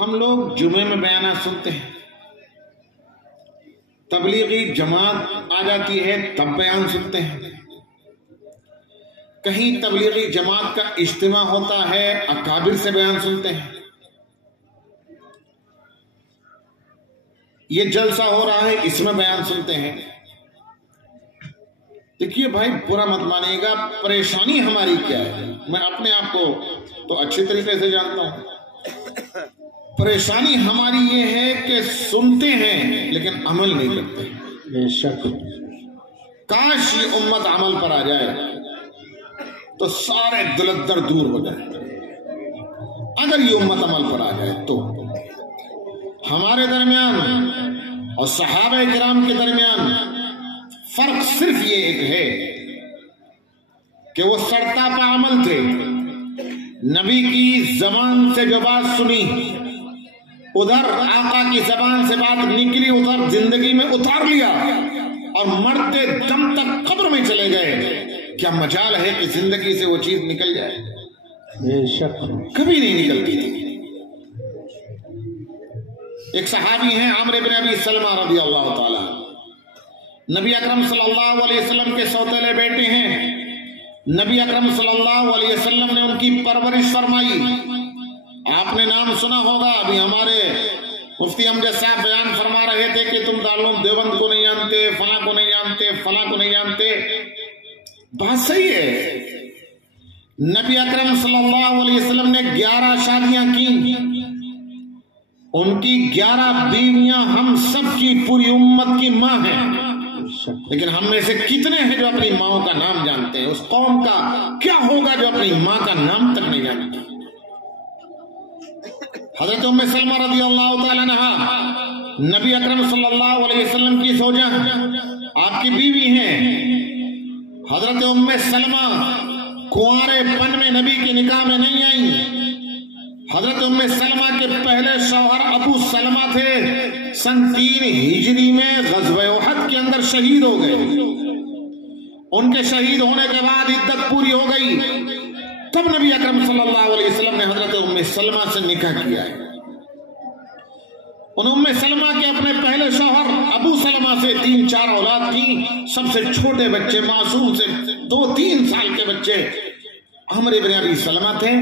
ہم لوگ جمعے میں بیانات سنتے ہیں، تبلیغی جماعت آ جاتی ہے تب بیان سنتے ہیں، کہیں تبلیغی جماعت کا اجتماع ہوتا ہے اکابر سے بیان سنتے ہیں، یہ جلسہ ہو رہا ہے اس میں بیان سنتے ہیں۔ دیکھیے بھائی، برا مت مانیے گا، پریشانی ہماری کیا ہے؟ میں اپنے آپ کو تو اچھی طریقے سے جانتا ہوں، پریشانی ہماری یہ ہے کہ سنتے ہیں لیکن عمل نہیں کرتے۔ بے شک کاش یہ امت عمل پر آ جائے تو سارے دلدر دور ہو جائیں۔ اگر یہ امت عمل پر آ جائے تو ہمارے درمیان اور صحابہ کرام کے درمیان فرق صرف یہ ایک ہے کہ وہ سرتا پا عمل تھے، نبی کی زبان سے جو بات سنی ادھر آقا کی زبان سے بات نکلی، ادھر زندگی میں اتار لیا اور مرتے دم تک قبر میں چلے گئے۔ کیا مجال ہے کہ زندگی سے وہ چیز نکل جائے؟ بے شک کبھی نہیں نکلتی تھی۔ ایک صحابی ہیں عمرو بن ابی سلمہ رضی اللہ تعالی، نبی اکرم صلی اللہ علیہ وسلم کے سوتیلے بیٹے ہیں، نبی اکرم صلی اللہ علیہ وسلم نے ان کی پرورش فرمائی۔ آپ نے نام سنا ہوگا، ابھی ہمارے مفتی امجد صاحب بیان فرما رہے تھے کہ تم دارالعلوم دیوبند کو نہیں جانتے، فلاں کو نہیں جانتے، فلاں کو نہیں جانتے۔ بات صحیح ہے، نبی اکرم صلی اللہ علیہ وسلم نے 11 شادیاں کی، ان کی 11 بیویاں ہم سب کی پوری امت کی ماں ہیں، لیکن ہم میں سے کتنے ہیں جو اپنی ماں کا نام جانتے ہیں؟ اس قوم کا کیا ہوگا جو اپنی ماں کا نام تک نہیں جانتی؟ حضرت ام سلمہ رضی اللہ تعالیٰ عنہا نبی اکرم صلی اللہ علیہ وسلم کی زوجہ، آپ کی بیوی ہیں۔ حضرت ام سلمہ کنوارے پن میں نبی کے نکاح میں نہیں آئیں۔ حضرت ام سلمہ کے پہلے شوہر ابو سلمہ تھے، سن 3 ہجری میں غزوہ احد کے اندر شہید ہو گئے۔ ان کے شہید ہونے کے بعد عدت پوری ہو گئی، تب نبی اکرم صلی اللہ علیہ وسلم نے حضرت ام سلمہ سے نکاح کیا ہے۔ ان ام سلمہ کے اپنے پہلے شوہر ابو سلمہ سے 3-4 اولاد کی، سب سے چھوٹے بچے معصوم سے 2-3 سال کے بچے عمرو بن ابی سلمہ تھے۔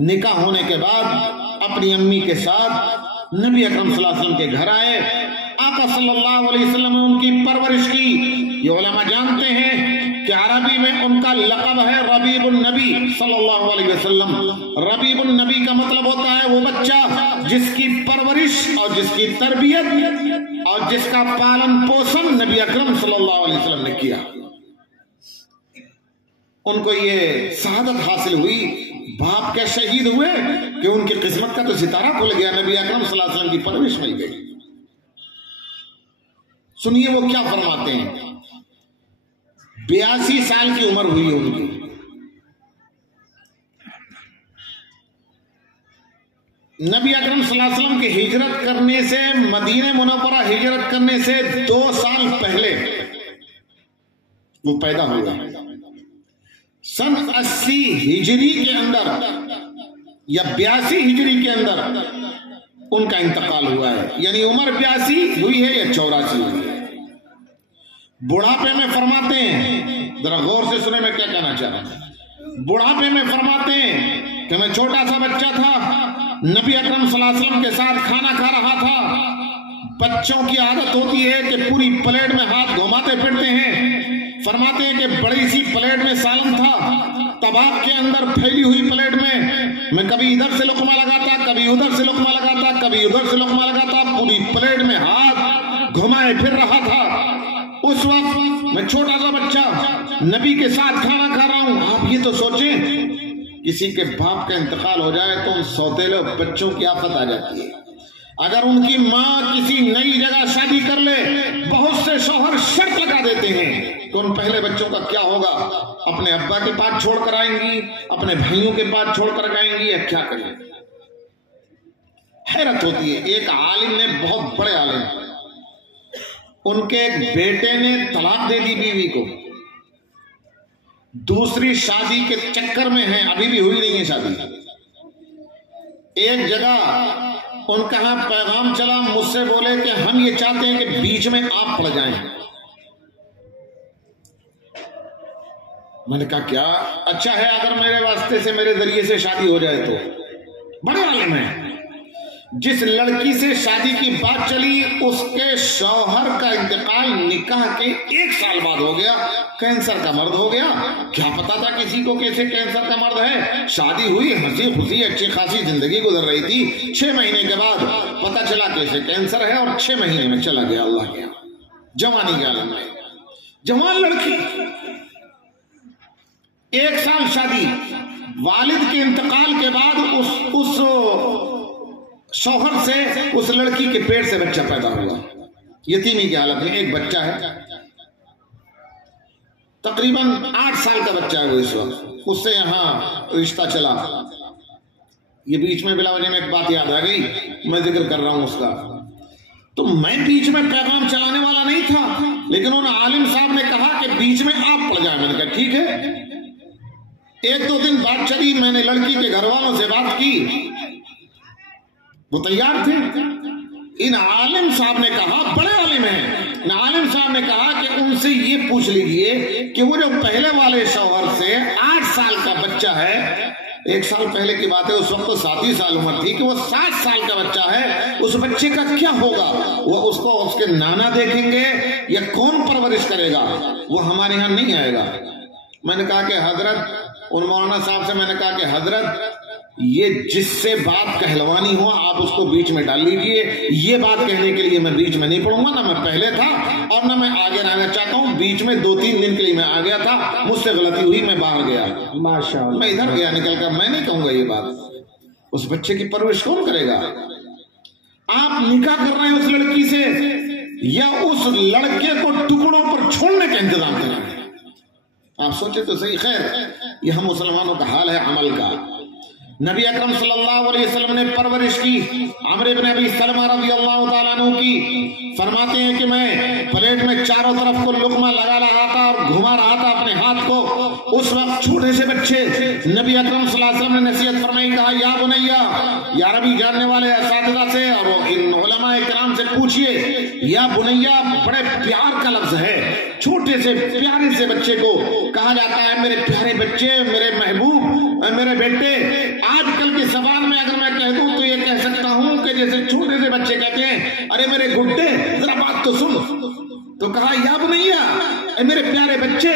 نکاح ہونے کے بعد اپنی امی کے ساتھ نبی اکرم صلی اللہ علیہ وسلم کے گھر آئے، آقا صلی اللہ علیہ وسلم نے ان کی پرورش کی۔ یہ علماء جانتے ہیں کہ عربی میں ان کا لقب ہے ربیب النبی صلی اللہ علیہ وسلم۔ ربیب النبی کا مطلب ہوتا ہے وہ بچہ جس کی پرورش اور جس کی تربیت اور جس کا پالن پوشن نبی اکرم صلی اللہ علیہ وسلم نے کیا۔ ان کو یہ سعادت حاصل ہوئی، باپ کے شہید ہوئے کہ ان کی قسمت کا تو ستارہ کھل گیا، نبی اکرم صلی اللہ علیہ وسلم کی پرورش مل گئی۔ سنیے وہ کیا فرماتے ہیں۔ 82 سال کی عمر ہوئی ان کی، نبی اکرم صلی اللہ علیہ وسلم کی ہجرت کرنے سے، مدینہ منورہ ہجرت کرنے سے 2 سال پہلے وہ پیدا ہوئے۔ سن 80 ہجری کے اندر یا 82 ہجری کے اندر ان کا انتقال ہوا ہے، یعنی عمر 82 ہوئی ہے یا 84 ہوئی ہے۔ بڑھاپے میں فرماتے ہیں، ذرا غور سے سنیں میں کیا کہنا چاہ رہا ہوں۔ بڑھاپے میں فرماتے ہیں کہ میں چھوٹا سا بچہ تھا، نبی اکرم صلی اللہ علیہ وسلم کے ساتھ کھانا کھا رہا تھا۔ بچوں کی عادت ہوتی ہے کہ پوری پلیٹ میں ہاتھ گھماتے پھرتے ہیں۔ فرماتے ہیں کہ بڑی سی پلیٹ میں سالن تھا، طباق کے اندر پھیلی ہوئی پلیٹ میں کبھی ادھر سے لقمہ لگاتا، کبھی ادھر سے لقمہ لگاتا، کبھی ادھر سے لقمہ لگاتا، پوری پلیٹ میں ہاتھ گھمائے پھر رہا تھا۔ اس وقت میں چھوٹا سا بچہ نبی کے ساتھ کھانا کھا رہا ہوں۔ آپ یہ تو سوچیں، کسی کے باپ کا انتقال ہو جائے تو ان سوتیلے بچوں کی آفت آ جاتی ہے۔ اگر ان کی ماں کسی نئی جگہ شادی کر لے، بہت سے شوہر شرط لگا دیتے ہیں تو ان پہلے بچوں کا کیا ہوگا؟ اپنے ابا کے پاس چھوڑ کر آئیں گی، اپنے بھائیوں کے پاس چھوڑ کر آئیں گی، یا کیا کریں؟ حیرت ہوتی ہے۔ ایک عالم نے، بہت بڑے عالم، ان کے ایک بیٹے نے طلاق دے دی بیوی کو، دوسری شادی کے چکر میں ہیں، ابھی بھی ہوئی نہیں ہے شادی۔ ایک جگہ ان کا ہاں پیغام چلا، مجھ سے بولے کہ ہم یہ چاہتے ہیں کہ بیچ میں آپ پڑ جائیں۔ میں نے کہا کیا؟ اچھا ہے اگر میرے واسطے سے، میرے ذریعے سے شادی ہو جائے تو۔ بڑے عالم ہیں۔ جس لڑکی سے شادی کی بات چلی اس کے شوہر کا انتقال نکاح کے 1 سال بعد ہو گیا، کینسر کا مرض ہو گیا۔ کیا پتا تھا کسی کو کیسے کینسر کا مرض ہے؟ شادی ہوئی، ہنسی خوشی اچھی خاصی زندگی گزر رہی تھی، 6 مہینے کے بعد پتا چلا کیسے کینسر ہے، اور 6 مہینے میں چلا گیا اللہ کے یہاں۔ جوانی کے عالم میں جوان لڑکی، 1 سال شادی، والد کے انتقال کے بعد اس شوہر سے اس لڑکی کے پیٹ سے بچہ پیدا ہوا، یتیمی کی حالت میں۔ ایک بچہ ہے، تقریباً 8 سال کا بچہ ہے وہ اس وقت۔ اس سے یہاں رشتہ چلا۔ یہ بیچ میں بلا وجہ میں ایک بات یاد آ گئی، میں ذکر کر رہا ہوں اس کا۔ تو میں بیچ میں پیغام چلانے والا نہیں تھا، لیکن ان عالم صاحب نے کہا کہ بیچ میں آپ پڑ جائیں۔ میں نے کہا ٹھیک ہے۔ 1-2 دن بات چلی، میں نے لڑکی کے گھر والوں سے بات کی، وہ تیار تھے۔ ان عالم صاحب نے کہا، بڑے عالم ہیں، ان عالم صاحب نے کہا کہ ان سے یہ پوچھ لیجئے کہ وہ جو پہلے والے شوہر سے 8 سال کا بچہ ہے، 1 سال پہلے کی بات ہے، اس وقت تو 7 ہی سال عمر تھی، کہ وہ 7 سال کا بچہ ہے، اس بچے کا کیا ہوگا؟ وہ اس کو اس کے نانا دیکھیں گے یا کون پرورش کرے گا؟ وہ ہمارے ہاں نہیں آئے گا۔ میں نے کہا کہ حضرت، ان مولانا صاحب سے میں نے کہا کہ حضرت یہ جس سے بات کہلوانی ہو آپ اس کو بیچ میں ڈال لیجئے، یہ بات کہنے کے لیے میں بیچ میں نہیں پڑوں گا، نہ میں پہلے تھا اور نہ میں آگے رہنا چاہتا ہوں۔ بیچ میں 2-3 دن کے لیے میں آ گیا تھا، مجھ سے غلطی ہوئی، میں باہر گیا، ماشاءاللہ میں ادھر گیا نکل کر۔ میں نہیں کہوں گا یہ بات، اس بچے کی پرورش کون کرے گا؟ آپ نکاح کر رہے ہیں اس لڑکی سے یا اس لڑکے کو ٹکڑوں پر چھوڑنے کا انتظام کر رہے ہیں؟ آپ سوچے تو صحیح۔ خیر، یہ ہم مسلمانوں کا حال ہے عمل کا۔ نبی اکرم صلی اللہ علیہ وسلم نے پرورش کی عمرو بن ابی سلمہ رضی اللہ تعالیٰ عنہ کی۔ فرماتے ہیں کہ میں پلیٹ میں چاروں طرف کو لقمہ لگا رہا تھا اور گھما رہا تھا اپنے ہاتھ کو۔ اس وقت چھوٹے سے بچے، نبی اکرم صلی اللہ علیہ وسلم نے نصیحت فرمائی، کہا یا بنیا، یا عربی جاننے والے اساتذہ سے اور ان علماء کرام سے پوچھئے، یا بنیا بڑے پیار کا لفظ ہے، چھوٹے سے پیارے سے بچے کو کہا جاتا ہے میرے پیارے بچے، میرے محبوب، میرے بیٹے۔ آج کل کی زبان میں اگر میں کہہ دوں تو یہ کہہ سکتا ہوں کہ جیسے چھوٹے سے بچے کہتے ہیں ارے میرے گڈے ذرا بات تو سن، تو کہا یا بنیا، اے میرے پیارے بچے،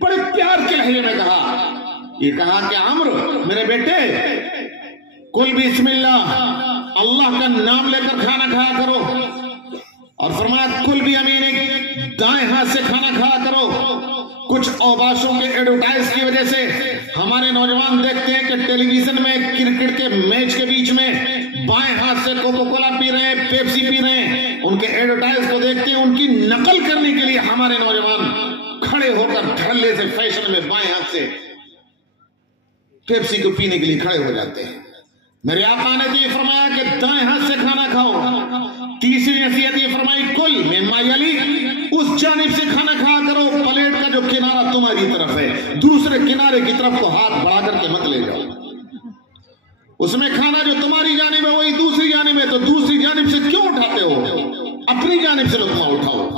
بڑے پیار کے لہجے میں کہا۔ یہ کہا کہ عمرو میرے بیٹے، کل بسم اللہ، اللہ کا نام لے کر کھانا کھایا کرو، اور فرمایا کل بھی امینک، دائیں ہاتھ سے کھانا کھایا کرو۔ کچھ اوباشوں کے ایڈورٹائز کی وجہ سے ہمارے نوجوان دیکھتے ہیں کہ ٹیلی ویژن میں کرکٹ کے میچ کے بیچ میں بائیں ہاتھ سے کوکا کولا پی رہے ہیں، پیپسی پی رہے ہیں، ان کے ایڈورٹائز کو دیکھتے ہیں، ان کی نقل کرنے کے لیے ہمارے نوجوان کھڑے ہو کر دھڑلے سے فیشن میں بائیں ہاتھ سے پیپسی کو پینے کے لیے کھڑے ہو جاتے ہیں۔ میرے آقا نے تو یہ فرمایا کہ دائیں ہاتھ سے کھانا کھاؤ۔ تیسری نصیحت یہ فرمائی کل مما یلی، اس جانب سے کھانا کھایا کرو پلیٹ کا جو کنارہ تمہاری طرف ہے، دوسرے کنارے کی طرف کو ہاتھ بڑھا کر کے مت لے جاؤ۔ اس میں کھانا جو تمہاری جانب ہے وہی دوسری جانب ہے، تو دوسری جانب سے کیوں اٹھاتے ہو؟ اپنی جانب سے لقمہ اٹھاؤ۔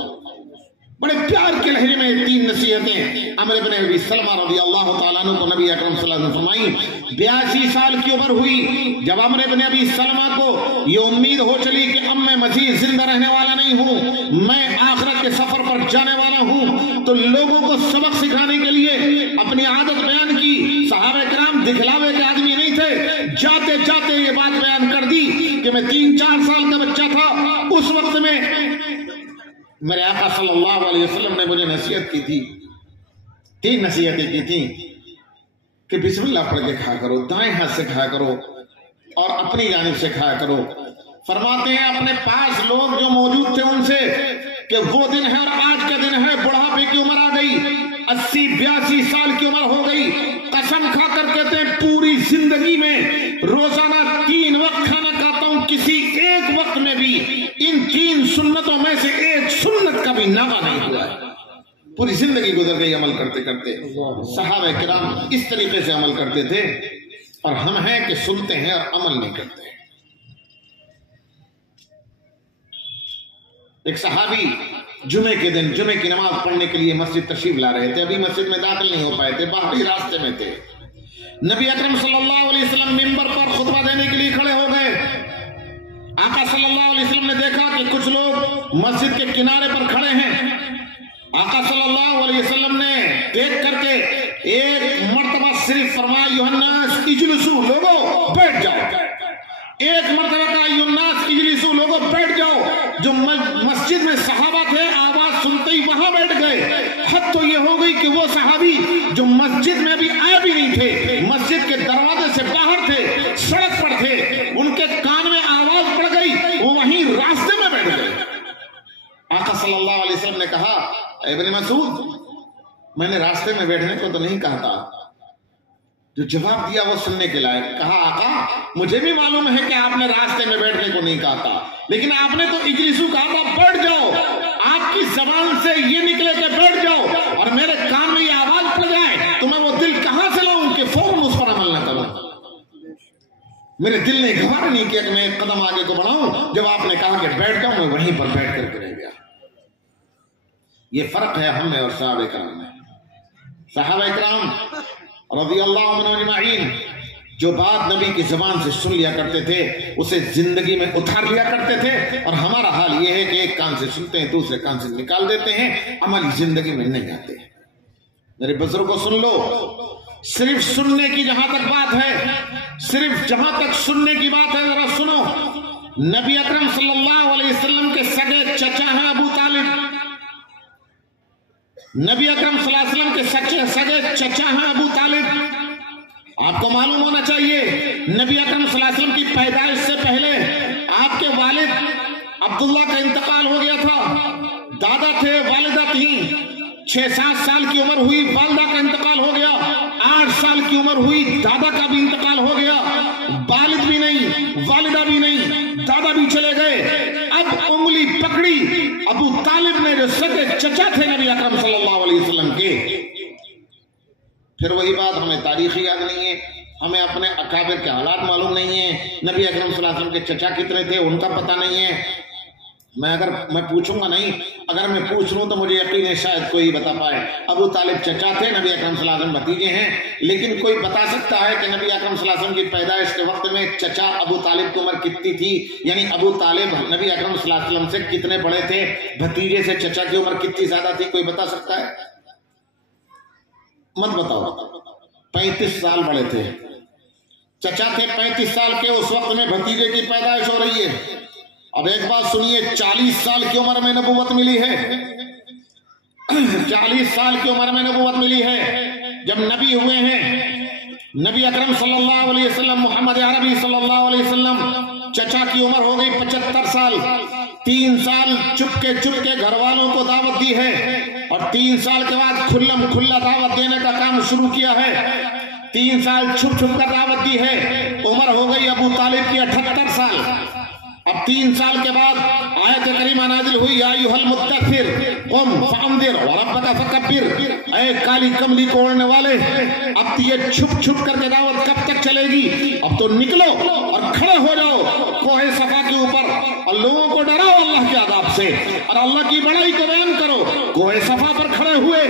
بڑے پیار کے لہجے میں 3 نصیحتیں عمرو بن ابی سلمہ رضی اللہ تعالیٰ عنہ کو نبی اکرم صلی اللہ علیہ وسلم فرمائی۔ 82 سال کی عمر ہوئی جب عمرو بن ابی سلمہ کو یہ امید ہو چلی کہ اب میں مزید زندہ رہنے والا نہیں ہوں، میں آخرت کے سفر پر جانے والا ہوں، تو لوگوں کو سبق سکھانے کے لیے اپنی عادت بیان کی۔ صحابہ کرام دکھلاوے کے آدمی نہیں تھے، جاتے جاتے یہ بات بیان کر دی کہ میں 3-4 سال کا بچہ تھا، اس وقت میں میرے آقا صلی اللہ علیہ وسلم نے مجھے نصیحت کی تھی، 3 نصیحتیں کی تھیں کہ بسم اللہ پڑھ کے کھا کرو، دائیں ہاتھ سے کھایا کرو اور اپنی جانب سے کھایا کرو۔ فرماتے ہیں اپنے پاس لوگ جو موجود تھے ان سے کہ وہ دن ہے اور آج کا دن ہے، بڑھاپے کی عمر آ گئی، 80-82 سال کی عمر ہو گئی، قسم کھا کر کہتے ہیں پوری زندگی میں روزانہ 3 وقت کھانا کھاتا ہوں، کسی ایک وقت میں بھی ان 3 سنتوں میں سے ایک سنت کا بھی نامہ نہیں ہوا ہے۔ پوری زندگی گزر گئی عمل کرتے کرتے۔ صحابہ کرام اس طریقے سے عمل کرتے تھے، اور ہم ہیں کہ سنتے ہیں اور عمل نہیں کرتے۔ ایک صحابی جمعے کے دن جمعے کی نماز پڑھنے کے لیے مسجد تشریف لا رہے تھے، ابھی مسجد میں داخل نہیں ہو پائے تھے، باہری راستے میں تھے۔ نبی اکرم صلی اللہ علیہ وسلم ممبر پر خطبہ دینے کے لیے کھڑے ہو گئے۔ آقا صلی اللہ علیہ وسلم نے دیکھا کہ کچھ لوگ مسجد کے کنارے پر کھڑے ہیں۔ آقا صلی اللہ علیہ وسلم نے دیکھ کر کے ایک مرتبہ صرف فرمایا ایھا الناس اجلسوا، لوگوں بیٹھ جاؤ۔ ایک مرتبہ کہا ایھا الناس اجلسوا، لوگوں بیٹھ جاؤ۔ جو مسجد میں صحابہ تھے آواز سنتے ہی وہاں بیٹھ گئے۔ حد تو یہ ہو گئی کہ وہ صحابی جو مسجد میں بھی آئے بھی نہیں تھے، مسجد کے دروازے سے باہر تھے، سڑک پر تھے، ان کے کان میں آواز پڑ گئی، وہ وہیں راستے میں بیٹھ گئے۔ آقا صلی اللہ علیہ وسلم نے کہا ابن مسعود، میں نے راستے میں بیٹھنے کو تو نہیں کہا تھا۔ جو جواب دیا وہ سننے کے لائق۔ کہا آقا مجھے بھی معلوم ہے کہ آپ نے راستے میں بیٹھنے کو نہیں کہا تھا، لیکن آپ نے تو اجلسو کہا تھا، بیٹھ جاؤ۔ آپ کی زبان سے یہ نکلے کہ بیٹھ جاؤ اور میرے کان میں یہ آواز پڑ جائے تو میں وہ دل کہاں سے لاؤں کہ فوراً اس پر عمل نہ کروں۔ میرے دل نے گوارا نہیں کیا کہ میں ایک قدم آگے کو بڑھاؤں۔ جب آپ نے کہا کہ بیٹھ جاؤ، میں وہیں پر بیٹھ کر رہ گیا۔ یہ فرق ہے ہم میں اور صحابہ کرام میں۔ صحابہ کرام رضی اللہ عنہم اجمعین جو بات نبی کی زبان سے سن لیا کرتے تھے اسے زندگی میں اتار لیا کرتے تھے، اور ہمارا حال یہ ہے کہ ایک کان سے سنتے ہیں دوسرے کان سے نکال دیتے ہیں، عملی زندگی میں نہیں آتے۔ میرے بزرگوں سن لو، صرف سننے کی جہاں تک بات ہے، صرف جہاں تک سننے کی بات ہے، ذرا سنو۔ نبی اکرم صلی اللہ علیہ وسلم کے سگے چچا ہیں ابو طالب۔ نبی اکرم صلی اللہ علیہ وسلم کے سگے چچا ہیں ابو طالب۔ آپ کو معلوم ہونا چاہیے نبی اکرم صلی اللہ علیہ وسلم کی پیدائش سے پہلے آپ کے والد عبداللہ کا انتقال ہو گیا تھا، دادا تھے، والدہ تھیں، 6-7 سال کی عمر ہوئی والدہ کا انتقال ہو گیا، 8 سال کی عمر ہوئی دادا کا بھی انتقال ہو گیا، والد بھی نہیں، والدہ بھی نہیں، دادا بھی چلے گئے۔ اب انگلی پکڑی ابو طالب نے جو سگے چچا تھے نبی اکرم صلی اللہ علیہ وسلم کے۔ پھر وہی بات، ہمیں تاریخی یاد نہیں ہے، ہمیں اپنے اکابر کے حالات معلوم نہیں ہیں، نبی اکرم صلی اللہ علیہ وسلم کے چچا کتنے تھے ان کا پتہ نہیں ہے۔ میں پوچھوں گا نہیں، اگر میں پوچھ لوں تو مجھے یقین ہے شاید کوئی بتا پائے۔ ابو طالب چچا تھے، نبی اکرم صلی اللہ علیہ وسلم بھتیجے ہیں، لیکن کوئی بتا سکتا ہے کہ نبی اکرم صلی اللہ علیہ وسلم کی پیدائش کے وقت میں چچا ابو طالب کی عمر کتنی تھی؟ یعنی ابو طالب نبی اکرم صلی اللہ علیہ وسلم سے کتنے بڑے تھے؟ بھتیجے سے چچا کی عمر کتنی زیادہ تھی؟ کوئی بتا سکتا ہے؟ مت بتاؤ۔ 35 سال بڑے تھے، چچا تھے 35 سال کے، اس وقت میں بھتیجے کی پیدائش ہو رہی ہے۔ اب ایک بات سنیے، 40 سال کی عمر میں نبوت ملی ہے، 40 سال کی عمر میں نبوت ملی ہے جب نبی ہوئے ہیں نبی اکرم صلی اللہ علیہ وسلم، محمد عربی صلی اللہ علیہ وسلم۔ چچا کی عمر ہو گئی 75 سال، 3 سال چپ کے گھر والوں کو دعوت دی ہے، اور 3 سال کے بعد کھلم کھلا دعوت دینے کا کام شروع کیا ہے۔ 3 سال چھپ کر دعوت دی ہے، عمر ہو گئی ابو طالب کی 78 سال۔ اب 3 سال کے بعد آیت کریمہ نازل ہوئی، یا ایھا المدثر قم فانذر وربک فکبر، اے کالی کملی کو اوڑھنے والے، اب یہ چھپ کر کے دعوت کب تک چلے گی؟ اب تو نکلو اور کھڑے ہو جاؤ کوہ صفا کے اوپر اور لوگوں کو ڈراؤ اللہ کے عذاب سے اور اللہ کی بڑائی کو بیان کرو۔ کوہ صفا پر کھڑے ہوئے،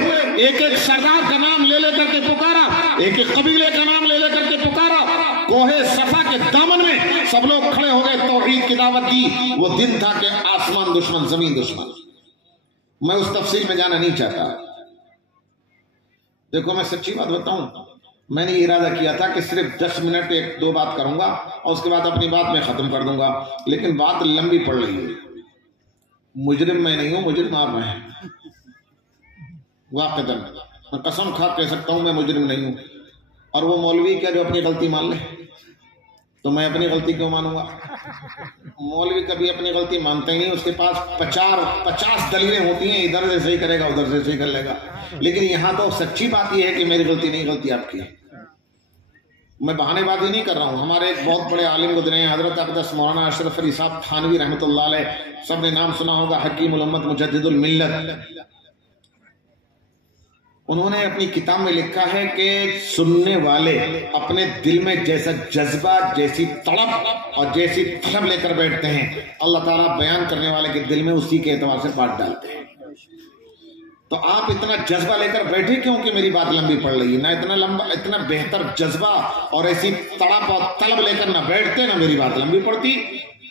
ایک سردار کا نام لے کر کے پکارا، ایک قبیلے کا نام لے کر کے پکارا، کوہ صفا کے دامن میں سب لوگ کھڑے ہو گئے، توحید کی دعوت دی۔ وہ دن تھا کہ آسمان دشمن زمین دشمن۔ میں اس تفصیل میں جانا نہیں چاہتا۔ دیکھو میں سچی بات بتاؤں، میں نے ارادہ کیا تھا کہ صرف 10 منٹ 1-2 بات کروں گا اور اس کے بعد اپنی بات میں ختم کر دوں گا، لیکن بات لمبی پڑ رہی ہے۔ مجرم میں نہیں ہوں، مجرم آپ ہیں واقعتاً، میں قسم کھا کہہ سکتا ہوں میں مجرم نہیں ہوں۔ اور وہ مولوی کیا جو اپنی غلطی مان لے، تو میں اپنی غلطی کیوں مانوں گا؟ مولوی کبھی اپنی غلطی مانتا ہی نہیں، اس کے پاس 50 دلیلیں ہوتی ہیں، ادھر سے صحیح کرے گا ادھر سے صحیح کر لے گا، لیکن یہاں تو سچی بات یہ ہے کہ میری غلطی نہیں، غلطی آپ کی ہے۔ میں بہانے بازی نہیں کر رہا ہوں۔ ہمارے ایک بہت بڑے عالم گزرے ہیں حضرت اقدس مولانا اشرف علی صاحب تھانوی رحمۃ اللہ علیہ، سب نے نام سنا ہوگا، حکیم الامت مجدد الملت۔ انہوں نے اپنی کتاب میں لکھا ہے کہ سننے والے اپنے دل میں جیسا جذبہ، جیسی تڑپ اور جیسی طلب لے کر بیٹھتے ہیں، اللہ تعالیٰ بیان کرنے والے کے دل میں اسی کے اعتبار سے بات ڈالتے ہیں۔ تو آپ اتنا جذبہ لے کر بیٹھے کیوں کہ میری بات لمبی پڑ رہی ہے؟ نہ اتنا لمبا، اتنا بہتر جذبہ اور ایسی تڑپ اور طلب لے کر نہ بیٹھتے، نہ میری بات لمبی پڑتی،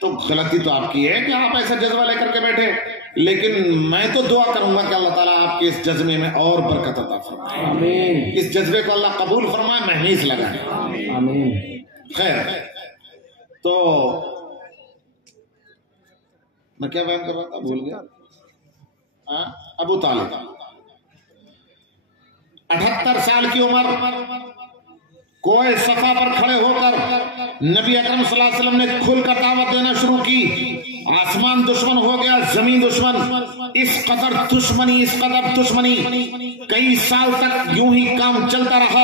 تو غلطی تو آپ کی ہے کہ آپ ایسا جذبہ لے کر کے بیٹھے۔ لیکن میں تو دعا کروں گا کہ اللہ تعالیٰ آپ کے اس جذبے میں اور برکت عطا فرمائے، آمین۔ اس جذبے کو اللہ قبول فرمائے، محنیس لگائے، آمین۔ خیر، تو میں کیا بیان کر رہا تھا، بھول گیا۔ ابو طالب 78 سال کی عمر، کوہ صفا پر کھڑے ہو کر نبی اکرم صلی اللہ علیہ وسلم نے کھل کر دعوت دینا شروع کی۔ آسمان دشمن ہو گیا، زمین دشمن، اس قدر دشمنی کئی سال تک یوں ہی کام چلتا رہا۔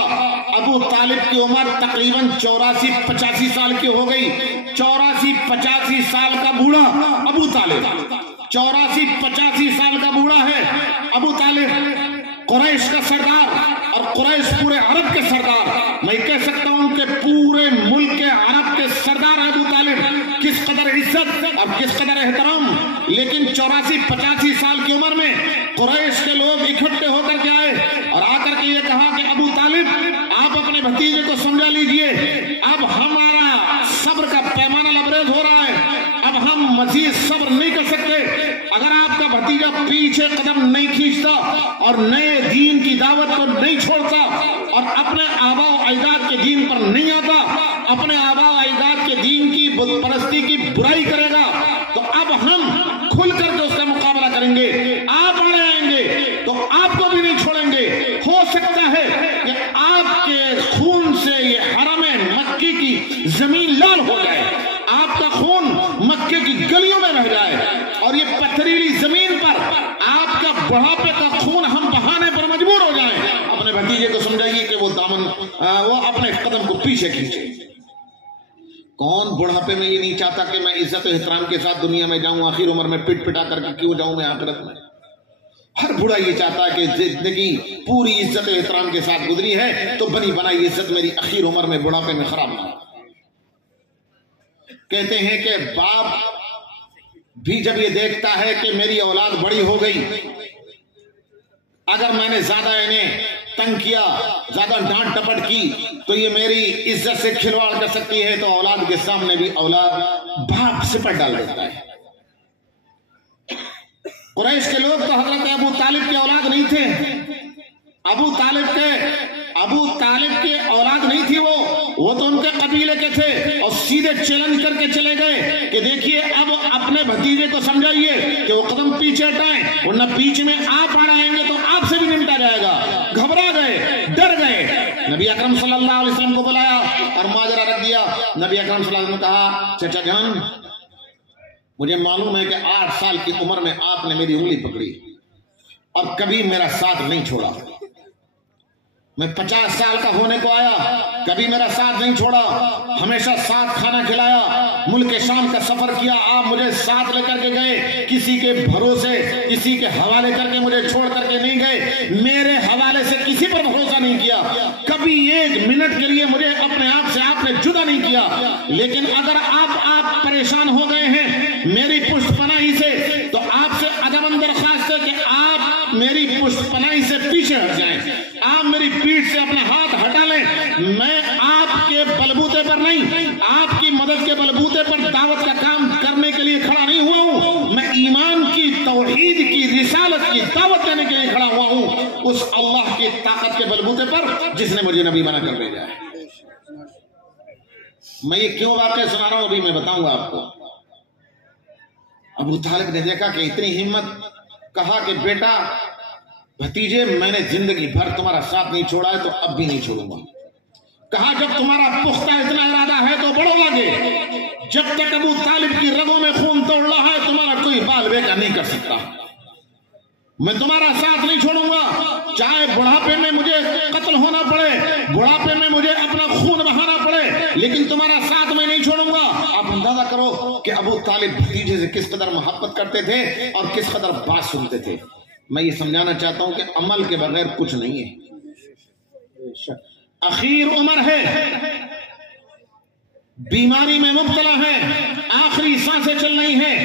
ابو طالب کی عمر تقریباً 84-85 سال کی ہو گئی۔ 84-85 سال کا بوڑھا ابو طالب، 84-85 سال کا بوڑھا ہے ابو طالب، قریش کا سردار اور قریش پورے عرب کے سردار، میں کہہ سکتا ہوں کہ پورے ملک کے عرب کے سردار ابو طالب۔ کس قدر عزت اور کس قدر احترام، لیکن 84-85 سال کی عمر میں قریش کے لوگ اکٹھے ہو کر کے آئے اور آ کر کے یہ کہا کہ ابو طالب آپ اپنے بھتیجے کو سمجھا لیجئے، اب ہمارا صبر کا پیمانہ لبریز ہو رہا ہے، اب ہم مزید صبر نہیں کر سکتے۔ اگر آپ کا بھتیجا پیچھے قدم نہیں کھینچتا اور نئے دین کی دعوت کو نہیں چھوڑتا اور اپنے آباء و اجداد کے دین پر نہیں آتا، اپنے آباء و اجداد کے دین کی بت پرستی کی برائی کرے گا، تو اب ہم کھل کر کے اس کا مقابلہ کریں گے۔ آپ آڑے آئیں گے تو آپ کو بھی نہیں چھوڑیں گے۔ ہو سکتا ہے کہ آپ کے خون سے یہ حرم مکی کی زمین لال ہو جائے، آپ کا خون مکے کی گلیوں میں بہہ جائے اور یہ پتھریلی زمین پر آپ کا بڑھاپے کا خون ہم بہانے پر مجبور ہو جائیں۔ اپنے بھتیجے کو سمجھائیے کہ وہ اپنے قدم کو پیچھے کھینچے۔ کون بڑھاپے میں یہ نہیں چاہتا کہ میں عزت و احترام کے ساتھ دنیا میں جاؤں، آخر عمر میں پٹ پٹا کر کے کیوں جاؤں میں آخرت میں؟ ہر بڑا یہ چاہتا ہے کہ زندگی پوری عزت و احترام کے ساتھ گزری ہے تو بنی بنائی عزت میری اخیر عمر میں بڑھاپے میں خراب نہ ہو۔ کہتے ہیں کہ باپ بھی جب یہ دیکھتا ہے کہ میری اولاد بڑی ہو گئی، اگر میں نے زیادہ انہیں تنگ کیا، زیادہ ڈانٹ ٹپٹ کی تو یہ میری عزت سے کھلواڑ کر سکتی ہے، تو اولاد کے سامنے بھی اولاد باپ سپر ڈال دیتا ہے۔ قریش کے لوگ تو حضرت ابو طالب کے اولاد نہیں تھے، ابو طالب کے اولاد نہیں تھی، وہ تو ان کے قبیلے کے تھے، اور سیدھے چیلنج کر کے چلے گئے کہ دیکھیے اب اپنے بھتیجے کو سمجھائیے کہ وہ قدم پیچھے ہٹائیں، ورنہ بیچ میں آپ آ رہے ہیں تو آپ سے بھی نمٹا جائے گا۔ گھبرا گئے، ڈر گئے، نبی اکرم صلی اللہ علیہ وسلم کو بلایا اور ماجرا رکھ دیا۔ نبی اکرم صلی اللہ علیہ وسلم نے کہا چچا جان، مجھے معلوم ہے کہ 8 سال کی عمر میں آپ نے میری انگلی پکڑی اور کبھی میرا ساتھ نہیں چھوڑا، میں 50 سال کا ہونے کو آیا، کبھی میرا ساتھ نہیں چھوڑا، ہمیشہ ساتھ کھانا کھلایا، ملک شام کا سفر کیا، آپ مجھے ساتھ لے کر کے گئے، کسی کے بھروسے کسی کے حوالے کر کے مجھے چھوڑ کر کے نہیں گئے، میرے حوالے سے کسی پر بھروسہ نہیں کیا، کبھی 1 منٹ کے لیے مجھے اپنے آپ سے آپ نے جدا نہیں کیا۔ لیکن اگر آپ پریشان ہو گئے ہیں میری پشت پناہی سے، تو آپ سے ادب درخواست ہے کہ آپ میری پشت پناہی سے پیچھے ہٹ جائیں، آپ میری پیٹھ سے اپنا ہاتھ ہٹا لیں۔ میں آپ کے بلبوتے پر نہیں، آپ کی مدد کے بلبوتے پر دعوت کا کام کرنے کے لیے کھڑا نہیں ہوا ہوں، میں ایمان کی، توحید کی، رسالت کی دعوت دینے کے لیے کھڑا ہوا ہوں، اس اللہ کی طاقت کے بلبوتے پر جس نے مجھے نبی بنا کر بھیجا ہے۔ میں یہ کیوں واقعہ سنا رہا ہوں ابھی میں بتاؤں گا آپ کو۔ ابو طالب نے دیکھا کہ اتنی ہمت، کہا کہ بیٹا بھتیجے، میں نے زندگی بھر تمہارا ساتھ نہیں چھوڑا ہے تو اب بھی نہیں چھوڑوں گا۔ کہا جب تمہارا پختہ اتنا ارادہ ہے تو بڑھو آگے، جب تک ابو طالب کی رگوں میں خون توڑ رہا ہے تمہارا کوئی بال بیٹا نہیں کر سکتا، میں تمہارا ساتھ نہیں چھوڑوں گا، چاہے بڑھاپے میں مجھے قتل ہونا پڑے، بڑھاپے میں مجھے اپنا خون بہانا پڑے، لیکن تمہارا ساتھ میں نہیں چھوڑوں گا۔ آپ اندازہ کرو کہ ابو طالب بھتیجے سے کس قدر محبت کرتے تھے اور کس قدر بات سنتے تھے۔ میں یہ سمجھانا چاہتا ہوں کہ عمل کے بغیر کچھ نہیں ہے. اخیر عمر ہے, بیماری میں مبتلا ہے, آخری سانسیں چل رہی ہیں,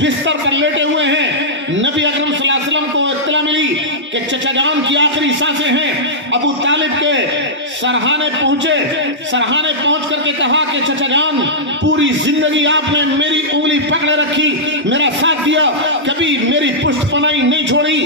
بستر پر لیٹے ہوئے ہیں. نبی اکرم صلی اللہ علیہ وسلم کو اطلاع ملی کہ چچا جان کی آخری سانسیں ہیں. ابو طالب کے سرہانے پہنچے, سرہانے پہنچ کر کے کہا کہ چچا جان پوری زندگی آپ نے میری انگلی پکڑے رکھی, میرا ساتھ دیا, کبھی میری پشت پناہی نہیں چھوڑی.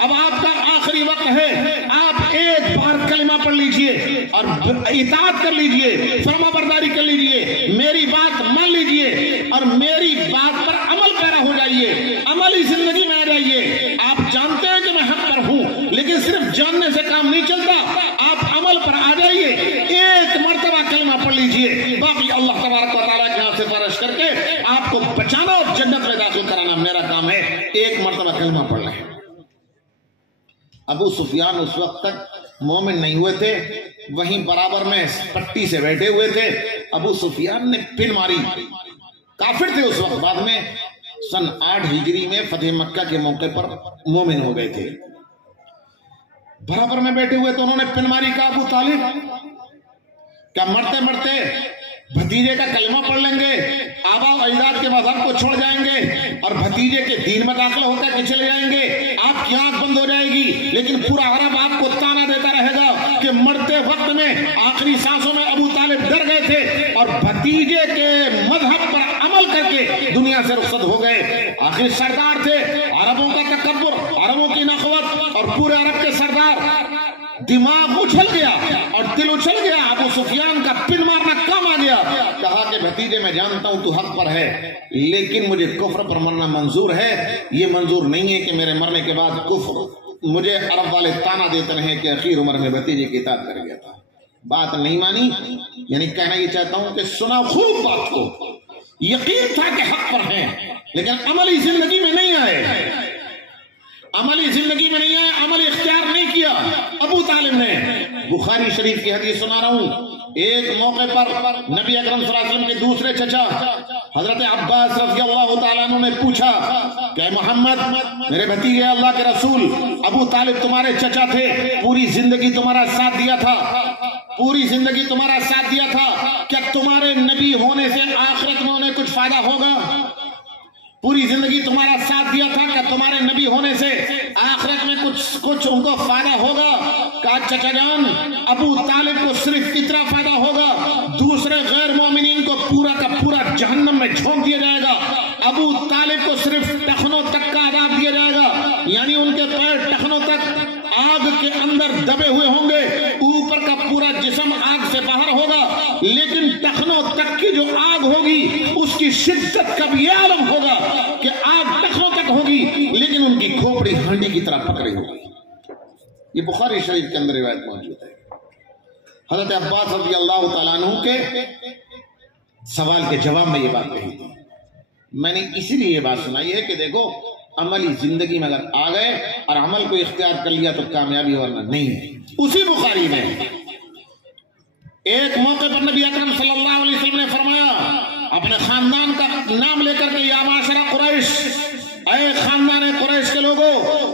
اب آپ کا آخری وقت ہے, آپ ایک بار کلمہ پڑھ لیجئے اور اطاعت کر لیجئے, فرما برداری کر لیجئے, میری بات مان لیجئے اور میری بات پر عمل پیرا ہو جائیے, عملی زندگی میں آ جائیے. آپ جانتے ہیں کہ میں حق پر ہوں, لیکن صرف جاننے سے کام نہیں چلتا, آپ عمل پر آ جائیے. ایک مرتبہ کلمہ پڑھ لیجئے, باقی اللہ تبارک و تعالیٰ کے ہاں سفارش کر کے آپ کو بچانا اور جنت میں داخل کرانا میرا کام ہے. ایک مرتبہ کلمہ پڑھ لیں. ابو سفیان اس وقت تک مومن نہیں ہوئے تھے, وہیں برابر میں پٹی سے بیٹھے ہوئے تھے. ابو سفیان نے پن ماری, کافر تھے اس وقت, بعد میں سن 8 ہجری میں فتح مکہ کے موقع پر مومن ہو گئے تھے. برابر میں بیٹھے ہوئے تو انہوں نے پن ماری. کہا ابو طالب کیا مرتے مرتے بھتیجے کا کلمہ پڑھ لیں گے, آبا و اجداد کے مذہب کو چھوڑ جائیں گے اور بھتیجے کے دین میں داخل ہو کر کے چلے جائیں گے, آپ کی آنکھ بند ہو جائے گی, لیکن پورا عرب آپ کو تانا دیتا رہے گا کہ مرتے وقت میں آخری سانسوں میں ابو طالب ڈر گئے تھے اور بھتیجے کے مذہب پر عمل کر کے دنیا سے رخصت ہو گئے. آخری سردار تھے, عربوں کا تکبر, عربوں کی نخوت اور پورے عرب کے سردار. دماغ اچھل گیا اور دل اچھل گیا, ابو سفیان کا پن مارنا کام آ گیا. کہا کہ بھتیجے میں جانتا ہوں تو حق پر ہے, لیکن مجھے کفر پر مرنا منظور ہے, یہ منظور نہیں ہے کہ میرے مرنے کے بعد کفر. مجھے عرب والے تانا دیتے رہے کہ اخیر عمر میں بھتیجے کی اطاعت کر گیا تھا. بات نہیں مانی, یعنی کہنا یہ چاہتا ہوں کہ سنا خوب بات کو, یقین تھا کہ حق پر ہیں, لیکن عملی زندگی میں نہیں آئے, عملی زندگی میں نہیں آئے, عمل اختیار نہیں کیا. ابو طالب نے, بخاری شریف کی حدیث سنا رہا ہوں, ایک موقع پر نبی اکرم صلی اللہ علیہ وسلم کے دوسرے چچا حضرت عباس رضی اللہ تعالیٰ عنہ نے پوچھا کہ محمد میرے بھتیجے اللہ کے رسول, ابو طالب تمہارے چچا تھے, پوری زندگی تمہارا ساتھ دیا تھا, پوری زندگی تمہارا ساتھ دیا تھا, کیا تمہارے نبی ہونے سے آخرت میں انہیں کچھ فائدہ ہوگا؟ پوری زندگی تمہارا ساتھ دیا تھا, کیا تمہارے نبی ہونے سے آخرت میں کچھ ان کو فائدہ ہوگا؟ کہا چچا جان ابو طالب کو صرف اتنا فائدہ ہوگا, دوسرے غیر مومنین کو پورا کا پورا جہنم میں جھونک دیا جائے گا. ابو طالب کو صرف ٹخنوں تک کا عذاب دیا جائے گا, یعنی ان کے پیر ٹخنوں تک آگ کے اندر دبے ہوئے ہوں گے, اوپر کا پورا جسم آگ سے باہر ہوگا, لیکن ٹخنوں تک کی جو آگ ہوگی اس کی شدت کا بھی یہ عالم ہوگا کہ آگ ٹخنوں تک ہوگی, لیکن ان کی کھوپڑی ہانڈی کی طرح پکڑی ہوگی. یہ بخاری شریف کے اندر روایت موجود ہے. حضرت عباس رضی اللہ تعالیٰ عنہ کے سوال کے جواب میں یہ بات کہی تھی. میں نے اسی لیے یہ بات سنائی ہے کہ دیکھو عملی زندگی میں اگر آ گئے اور عمل کو اختیار کر لیا تو کامیابی ورنہ نہیں ہے. اسی بخاری میں ایک موقع پر نبی اکرم صلی اللہ علیہ وسلم نے فرمایا, اپنے خاندان کا نام لے کر کے, یا معاشر قریش, اے خاندان قریش کے لوگوں,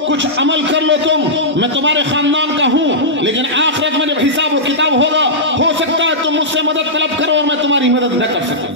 کچھ عمل کر لو تم, میں تمہارے خاندان کا ہوں, لیکن آخرت میں جب حساب و کتاب ہوگا ہو سکتا ہے تم مجھ سے مدد طلب کرو اور میں تمہاری مدد نہ کر سکوں.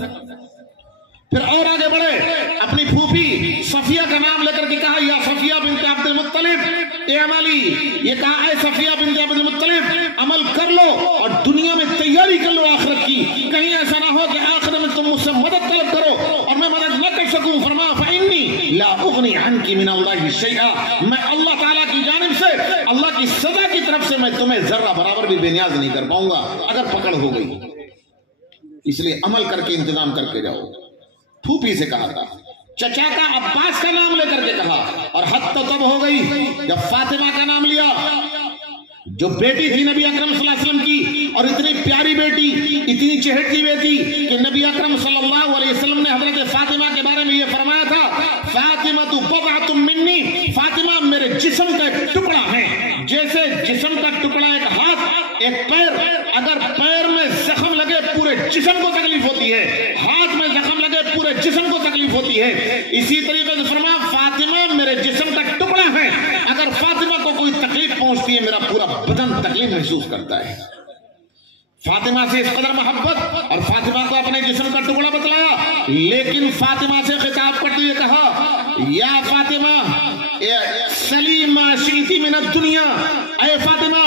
پھر اور آگے بڑھے, اپنی پھوپھی صفیہ کا نام لے کر کے کہا, یا صفیہ بنت عبد المطلب اعملی, یہ کہا اے صفیہ بنت عبد المطلب عمل کر لو اور دنیا میں تیاری کر لو آخرت کی, کہیں ایسا نہ ہو کہ آخرت میں تم مجھ سے مدد طلب کرو اور میں مدد نہ کر سکوں. فرمایا فإنی لا اغنی عنک من اللہ شیئا, میں اللہ تعالیٰ کی جانب سے, اللہ کی سزا کی طرف سے میں تمہیں ذرہ برابر بھی بے نیاز نہیں کر پاؤں گا اگر پکڑ ہو گئی. اس لیے عمل کر کے انتظام کر کے جاؤ. پھوپھی سے کہا تھا, چچا کا عباس کا نام لے کر کے کہا, اور حد تو تب ہو گئی جب فاطمہ کا نام لیا, جو بیٹی تھی نبی اکرم صلی اللہ علیہ وسلم کی, اور اتنی پیاری بیٹی, اتنی چہرتی بیٹی کہ نبی اکرم صلی اللہ علیہ وسلم نے حضرت فاطمہ کے بارے میں یہ فرمایا تھا, فاطمہ تو بضعۃ منی, فاطمہ میرے جسم کا ایک ٹکڑا ہے. جیسے جسم کا ٹکڑا ایک ہاتھ ایک پیر, اگر پیر میں زخم لگے پورے جسم کو تکلیف ہوتی ہے, ہاتھ میں زخم لگے پورے جسم کو تکلیف ہوتی ہے, اسی طریقے سے فرمایا فاطمہ میرے جسم کا ٹکڑا ہے, محسوس کرتا ہے. فاطمہ سے اس قدر محبت, اور فاطمہ کو اپنے جسم کا ٹکڑا بتلایا, لیکن فاطمہ سے خطاب کرتے ہوئے کہا یا فاطمہ سلی ما شئتی من الدنیا, اے فاطمہ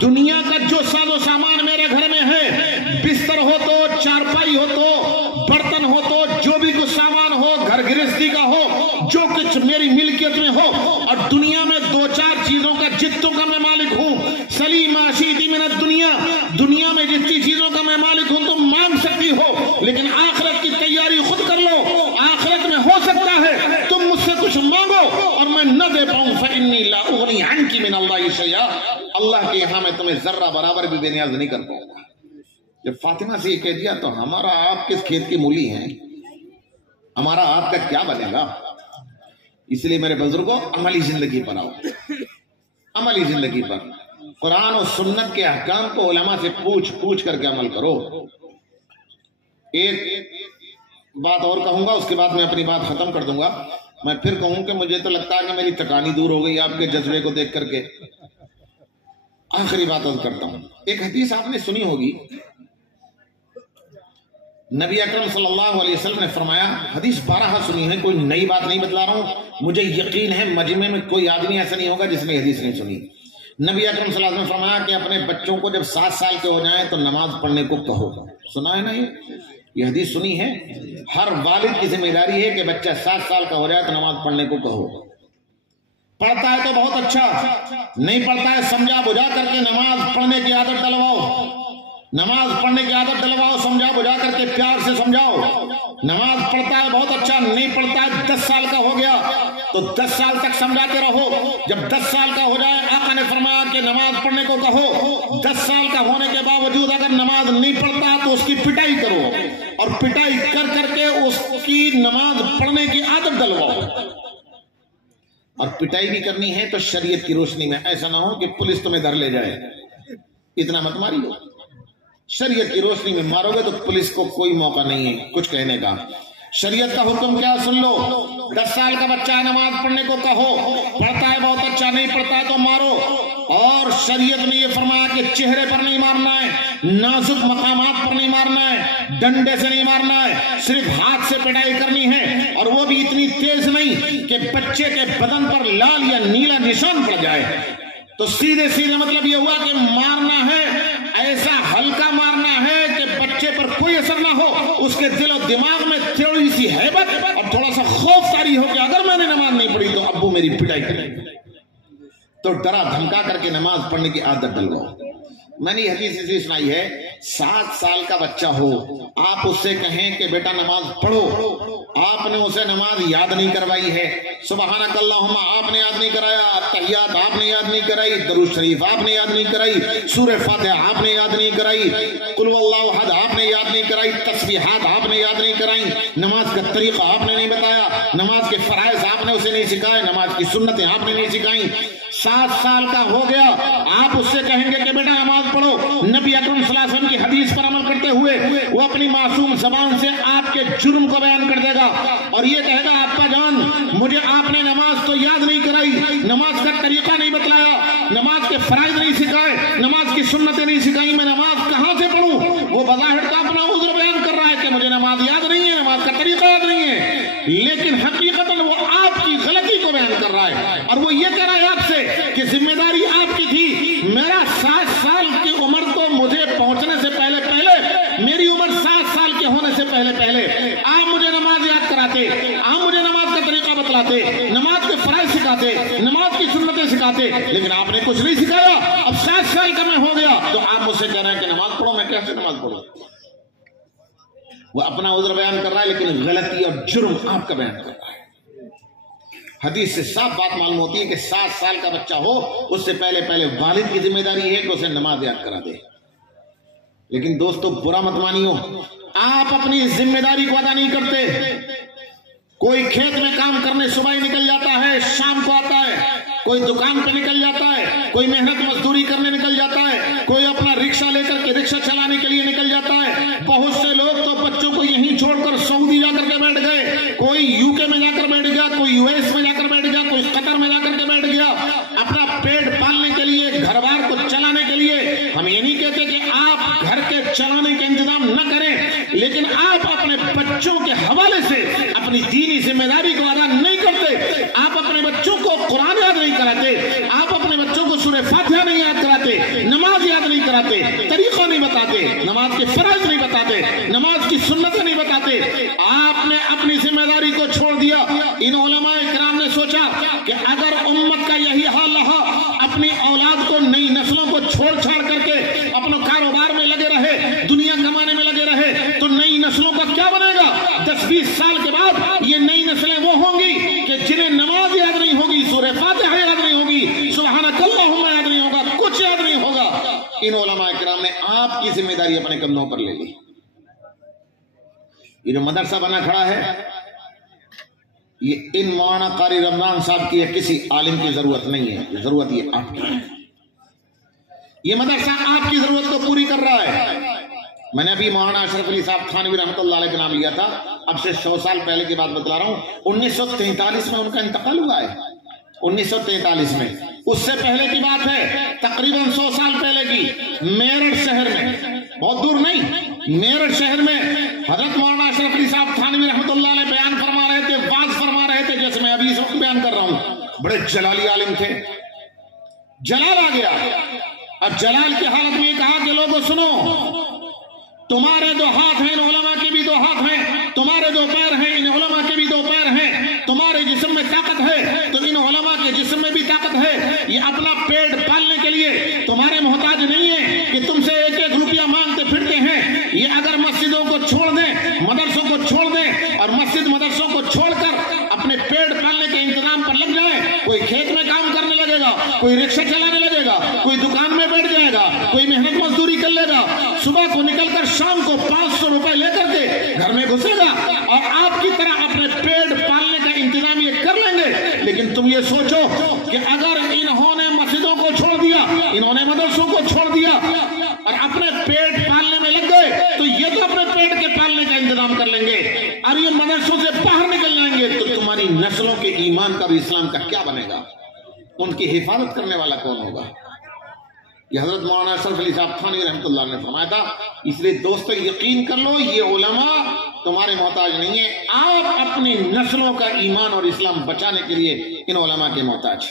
دنیا کا جو ساز و سامان میرے گھر میں ہے, بستر ہو تو, چارپائی ہو تو, برتن ہو تو, جو بھی کچھ سامان ہو, گھر گرہستی کا ہو, جو کچھ میری ملکیت میں ہو, اور دنیا میں 2-4 چیزوں کا جتوں کا میں مالک ہوں, سلی ما شئتی من الدنیا, دنیا میں جتنی چیزوں کا میں مالک ہوں تم مانگ سکتی ہو, لیکن آخرت کی تیاری خود کر لو. آخرت میں ہو سکتا ہے تم مجھ سے کچھ مانگو اور میں نہ دے پاؤں, فإنی لا اغنی عنک من اللہ شیئا, اللہ کے یہاں میں تمہیں ذرہ برابر بھی بے نیاز نہیں کر پاؤں گا. جب فاطمہ سے یہ کہہ دیا تو ہمارا آپ کس کھیت کی مولی ہیں, ہمارا آپ کا کیا بنے گا. اس لیے میرے بزرگوں عملی زندگی پر آؤ, عملی زندگی پر قرآن و سنت کے احکام کو علماء سے پوچھ کر کے عمل کرو. ایک بات اور کہوں گا, اس کے بعد میں اپنی بات ختم کر دوں گا. میں پھر کہوں کہ مجھے تو لگتا ہے کہ میری تکانی دور ہو گئی آپ کے جذبے کو دیکھ کر کے. آخری بات اور کرتا ہوں. ایک حدیث آپ نے سنی ہوگی, نبی اکرم صلی اللہ علیہ وسلم نے فرمایا, حدیث 12 سنی ہے, کوئی نئی بات نہیں بتلا رہا ہوں, مجھے یقین ہے مجمع میں کوئی آدمی ایسا نہیں ہوگا جس نے حدیث نہیں سنی. نبی اکرم صلی اللہ علیہ وسلم نے فرمایا کہ اپنے بچوں کو جب 7 سال کے ہو جائیں تو نماز پڑھنے کو کہو. سنا ہے نا, یہ حدیث سنی ہے. ہر والد کی ذمہ داری ہے کہ بچہ 7 سال کا ہو جائے تو نماز پڑھنے کو کہو. پڑھتا ہے تو بہت اچھا, نہیں پڑھتا ہے سمجھا بجھا کر کے نماز پڑھنے کی عادت ڈلواؤ, نماز پڑھنے کی عادت ڈلواؤ, سمجھا بجھا کر کے پیار سے سمجھاؤ. نماز پڑھتا ہے بہت اچھا, نہیں پڑھتا ہے 10 سال کا ہو گیا تو 10 سال تک سمجھاتے رہو. جب 10 سال کا ہو جائے, آقا نے فرمایا کہ نماز پڑھنے کو کہو. 10 سال کا ہونے کے باوجود اگر نماز نہیں پڑھتا تو اس کی پٹائی کرو, اور پٹائی کر کر کے اس کی نماز پڑھنے کی عادت ڈلواؤ. اور پٹائی بھی کرنی ہے تو شریعت کی روشنی میں, ایسا نہ ہو کہ پولیس تمہیں گھر لے جائے. اتنا مت ماری ہو, شریعت کی روشنی میں مارو گے تو پولیس کو کوئی موقع نہیں ہے کچھ کہنے کا. شریعت کا حکم کیا سن لو, 10 سال کا بچہ ہے نماز پڑھنے کو کہو, پڑھتا ہے بہت اچھا, نہیں پڑھتا ہے تو مارو. اور شریعت نے یہ فرمایا کہ چہرے پر نہیں مارنا ہے, نازک مقامات پر نہیں مارنا ہے, ڈنڈے سے نہیں مارنا ہے, صرف ہاتھ سے پٹائی کرنی ہے, اور وہ بھی اتنی تیز نہیں کہ بچے کے بدن پر لال یا نیلا نشان پڑ جائے. تو سیدھے سیدھے مطلب یہ ہوا کہ مارنا ہے ایسا ہلکا مارنا ہے کہ بچے پر کوئی اثر نہ ہو, اس کے دل و دماغ میں تھوڑی سی ہیبت اور تھوڑا سا خوف طاری ہو کہ اگر میں نے نماز نہیں پڑھی تو ابو میری پٹائی کریں گے. تو ڈرا دھمکا کر کے نماز پڑھنے کی عادت ڈلواؤ. میں نے یہ حدیث اسی سنائی ہے, 7 سال کا بچہ ہو, آپ اس سے کہیں کہ بیٹا نماز پڑھو, آپ نے اسے نماز یاد نہیں کروائی ہے, سبحانک اللہم آپ نے یاد نہیں کرایا, تحیات آپ نے یاد نہیں کرائی, درود شریف آپ نے یاد نہیں کرائی, سورہ فاتحہ آپ نے یاد نہیں کرائی, قل واللہ احد آپ نے یاد نہیں کرائی, تسبیحات آپ نے یاد نہیں کرائی, نماز کا طریقہ آپ نے نہیں بتایا, نماز کے فرائض آپ نے اسے نہیں سکھائے, نماز کی سنتیں آپ نے نہیں سکھائیں. 7 سال کا ہو گیا, آپ اس سے کہیں گے کہ بیٹا نماز پڑھو. نبی اکرم صلی اللہ علیہ وسلم کی حدیث پر عمل کرتے ہوئے وہ اپنی معصوم زبان سے آپ کے جرم کو بیان کر دے گا, اور یہ کہے گا آپا جان مجھے آپ نے نماز تو یاد نہیں کرائی, نماز کا طریقہ نہیں بتلایا, نماز کے فرائض نہیں سکھائے, نماز کی سنتیں نہیں سکھائی, میں نماز کہاں سے پڑھوں. وہ بظاہر کا اپنا عذر بیان کر رہا ہے کہ مجھے نماز یاد نہیں ہے, نماز کا طریقہ یاد نہیں ہے, لیکن حقیقتاً وہ آپ کی غلطی کو بیان کر رہا ہے, اور وہ یہ کہہ رہا ہے آپ سے کہ ذمہ داری آپ کی تھی. میرا 7 سال کی عمر تو مجھے پہنچنے سے پہلے میری عمر 7 سال کے ہونے سے پہلے آپ مجھے نماز یاد کراتے, آپ مجھے نماز کا طریقہ بتلاتے, نماز کے فرائض سکھاتے, نماز کی سنتیں سکھاتے, لیکن آپ نے کچھ نہیں سکھایا. اب 7 سال کا میں ہو گیا تو آپ مجھ سے کہہ رہے ہیں کہ نماز پڑھو, میں کیسے نماز پڑھوں. وہ اپنا عذر بیان کر رہا ہے لیکن غلطی اور جرم آپ کا بیان کر رہا ہے. حدیث سے صاف بات معلوم ہوتی ہے کہ 7 سال کا بچہ ہو اس سے پہلے والد کی ذمہ داری ہے کہ اسے نماز یاد کرا دے. لیکن دوستو برا مت مانیو, آپ اپنی ذمہ داری کو ادا نہیں کرتے. کوئی کھیت میں کام کرنے صبح ہی نکل جاتا ہے, شام کو آتا ہے, کوئی دکان پہ نکل جاتا ہے, کوئی محنت مزدوری کرنے نکل جاتا ہے, کوئی اپنا رکشہ لے کر کے رکشہ چلانے کے لیے نکل جاتا ہے. بہت سے لوگ تو بچوں کو یہیں چھوڑ کر سعودی جا کر کے بیٹھ گئے, کوئی یو کے میں جا کر بیٹھ گیا, کوئی یو ایس میں جا کر بیٹھ گیا, کوئی قطر میں جا کر کے بیٹھ گیا, اپنا پیٹ پالنے کے لیے, گھر بار کو چلانے کے لیے آپ اپنے بچوں کے حوالے سے اپنی دینی ذمہ داری کو ادا نہیں کرتے، آپ اپنے بچوں کو قرآن یاد نہیں کراتے، آپ اپنے بچوں کو سورہ فاتحہ نہیں یاد کراتے، نماز یاد نہیں کراتے، طریقہ نہیں بتاتے، نماز کے فرائض نہیں بتاتے، نماز کی سنتیں نہیں بتاتے، آپ نے اپنی ذمہ داری کو چھوڑ دیا۔ ان علماء کرام نے سوچا کہ اگر امت کا یہی حال رہا، اپنی اولاد کو نئی نسلوں کو چھوڑ چھاڑ کر کے اپنا کاروبار میں لگے رہے، دنیا کمانے میں لگے رہے، تو نئی نسلوں کا کیا بنے گا؟ 10-20 سال کے بعد یہ نئی نسلیں وہ ہوں گی کہ جنہیں نماز یاد نہیں ہوگی، سورہ فاتحہ یاد نہیں ہوگی، سبحانک اللہم یاد نہیں ہوگا، کچھ یاد نہیں ہوگا۔ ان علماء کرام نے آپ کی ذمہ داری اپنے کندھوں پر لے لی۔ یہ جو مدرسہ بنا کھڑا ہے، یہ ان مولانا قاری رمضان صاحب کی یا کسی عالم کی ضرورت نہیں ہے، ضرورت یہ آپ کی ہے۔ یہ مدرسہ آپ کی ضرورت کو پوری کر رہا ہے۔ میں نے ابھی مولانا اشرف علی صاحب تھانوی رحمۃ اللہ علیہ کا نام لیا تھا، اب سے 100 سال پہلے کی بات بتلا رہا ہوں۔ 1943 میں ان کا انتقال ہوا ہے، 1943 میں۔ اس سے پہلے کی بات ہے تقریباً 100 سال پہلے کی، میرٹھ شہر میں، بہت دور نہیں، میرٹھ شہر میں حضرت مولانا اشرف علی صاحب تھانوی رحمۃ اللہ علیہ بیان فرما رہے تھے، واعظ فرما رہے تھے، جیسے میں ابھی اس وقت بیان کر رہا ہوں۔ بڑے جلالی عالم تھے، جلال آ گیا۔ اب جلال کی حالت میں کہا کہ لوگوں سنو، تمہارے 2 ہاتھ ہیں، ان علماء کے بھی 2 ہاتھ ہیں، تمہارے 2 پیر ہیں، ان علماء کے بھی 2 پیر ہیں، تمہارے جسم میں طاقت ہے تو ان علماء کے جسم میں بھی طاقت ہے۔ یہ اپنا پیٹ پالنے کے لیے تمہارے محتاج نہیں ہے کہ تم سے 1-1 روپیہ مانگتے پھرتے ہیں۔ یہ اگر مسجدوں کو چھوڑ دیں، مدرسوں کو چھوڑ دیں اور مسجد مدرسوں کو چھوڑ کر اپنے پیٹ پالنے کے انتظام پر لگ جائیں، کوئی کھیت میں کام کرنے لگے گا، کوئی رکشہ چلانے لگے گا، کوئی دکان میں بیٹھ جائے گا، کوئی محنت مزدوری کر لے گا، صبح کو نکل کر شام کو 500 روپے لے کر کے گھر میں گھسے گا اور آپ کی طرح اپنے پیٹ پالنے کا انتظام یہ کر لیں گے۔ لیکن تم یہ سوچو کہ اگر انہوں نے مسجدوں کو چھوڑ دیا، انہوں نے مدرسوں کو چھوڑ دیا اور اپنے پیٹ پالنے میں لگ گئے، تو یہ تو اپنے پیٹ کے پالنے کا انتظام کر لیں گے اور یہ مدرسوں سے باہر نکل جائیں گے، تو تمہاری نسلوں کے ایمان کا اور اسلام کا کیا بنے گا؟ ان کی حفاظت کرنے والا کون ہوگا؟ یہ حضرت مولانا اشرف علی صاحب تھانوی رحمۃ اللہ نے فرمایا تھا۔ اس لیے دوستو یقین کر لو، یہ علماء تمہارے محتاج نہیں ہیں، آپ اپنی نسلوں کا ایمان اور اسلام بچانے کے لیے ان علماء کے محتاج۔